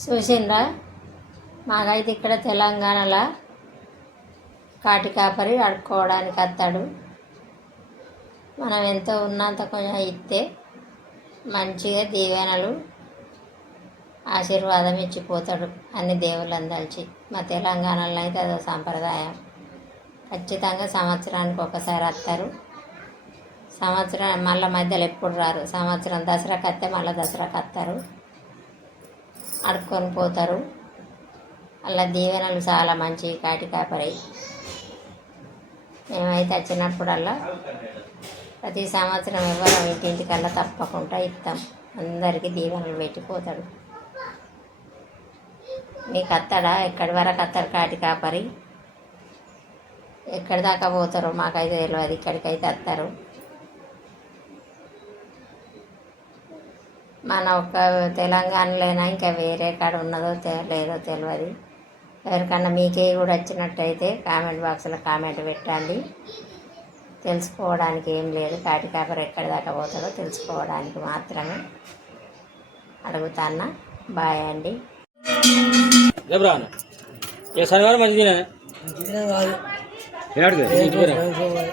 చూసిండ్రా మాకైతే ఇక్కడ తెలంగాణలో కాటి కాపరి అడుక్కోవడానికి వస్తాడు. మనం ఎంతో ఉన్నంత కొంచెం ఇస్తే మంచిగా దీవెనలు ఆశీర్వాదం ఇచ్చిపోతాడు అన్ని దేవుళ్ళని తలిచి. మా తెలంగాణలో అయితే అదో సాంప్రదాయం. ఖచ్చితంగా సంవత్సరానికి ఒకసారి వస్తారు. సంవత్సరం మళ్ళీ మధ్యలో ఎప్పుడు రారు. సంవత్సరం దసరాకి వస్తే మళ్ళీ దసరాకి వస్తారు, అడుక్కొని పోతారు. అలా దీవెనలు చాలా మంచి కాటి కాపరి. మేమైతే వచ్చినప్పుడల్లా ప్రతి సంవత్సరం ఎవరు ఇంటింటికల్లా తప్పకుండా ఇస్తాం. అందరికీ దీవెనలు పెట్టిపోతాడు. మీకు వస్తాడా? ఎక్కడి వరకు వస్తారు కాటి కాపరి? ఎక్కడి దాకా పోతారో మాకైతే తెలియదు. ఇక్కడికైతే వస్తారు. మన ఒక్క తెలంగాణలోనా ఇంకా వేరే కాడ ఉన్నదో లేదో తెలియదు. ఎవరికన్నా మీకే కూడా వచ్చినట్టయితే కామెంట్ బాక్స్లో కామెంట్ పెట్టండి. తెలుసుకోవడానికి ఏం లేదు. కాటి కాపరి ఎక్కడి దాకా పోతాడో తెలుసుకోవడానికి మాత్రమే అడుగుతాన్నా. బాయ్ అండి.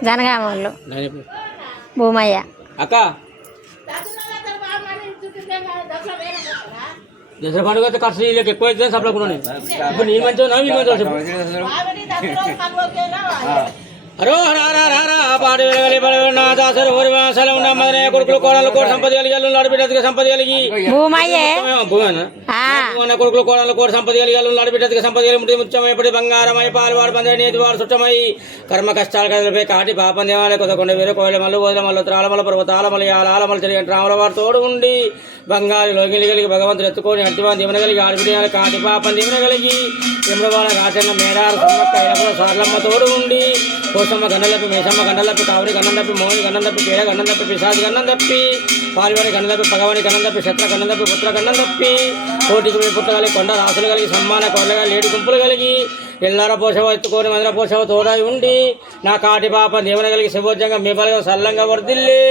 జనగామూళ్ళు భూమయ్య అక్క దసరా పండుగ అయితే ఖర్చు ఎక్కువ అయితే సప్లకుండా ఇప్పుడు నీ మంచి నీ మంచి హరో హర పాటి వెలగలి ఊరివాసాలు ఉన్న మదనే కొడుకులు కోడలు కోటి సంపద కలిగి నడిపెట్టగా సంపద కలిగి కొడుకులు కోడలు కోటి సంపద కలిగి నడిపెట్టగా సంపద కలిగి ముట్టి ముచ్చమైపడి బంగారమై పాలు వాడు పందే నీతి వాడు చుట్టమై కర్మ కష్టాలు కలిపి కాటి పాపం దేవాలయ కొత్తకొండ వేరే కోయల మల్లు వదిల మల్లు త్రాళమల పర్వతాల మల ఆలమల తిరిగి రాముల వాడు తోడు ఉండి బంగారు లోగిలి కలిగి భగవంతుడు ఎత్తుకొని అట్టివాన్ దిమన కలిగి ఆడిపిడి కాటి పాపం దిమన కలిగి తిమ్మడవాడ కాచన్న మేడారు సమ్మక్క ఎలపల సార్లమ్మ తోడు ఉండి కోసమ్మ గన్నం తప్పి మేసమ్మ గన్నం తప్పి కావడి గన్నం తప్పి మోని గన్నం తప్పి పేడ గన్నం తప్పి పిశాచి గన్నం తప్పి పాల్వాడి గన్నం తప్పి పగవాడి గన్నం తప్పి శత్ర గన్నం తప్పి పుత్ర గన్నం తప్పి కోటికి పుట్ట కలిగి కొండ రాసులు కలిగి సమ్మాన కొల్లగా లేడి గుంపులు కలిగి ఎల్లార పోషవ ఎత్తుకొని మందిర పోషవ తోడై ఉండి నా కాటి పాప దేవుని కలిగి శుభోజ్యంగా మీ బలంగా సల్లంగా వర్దిల్లి.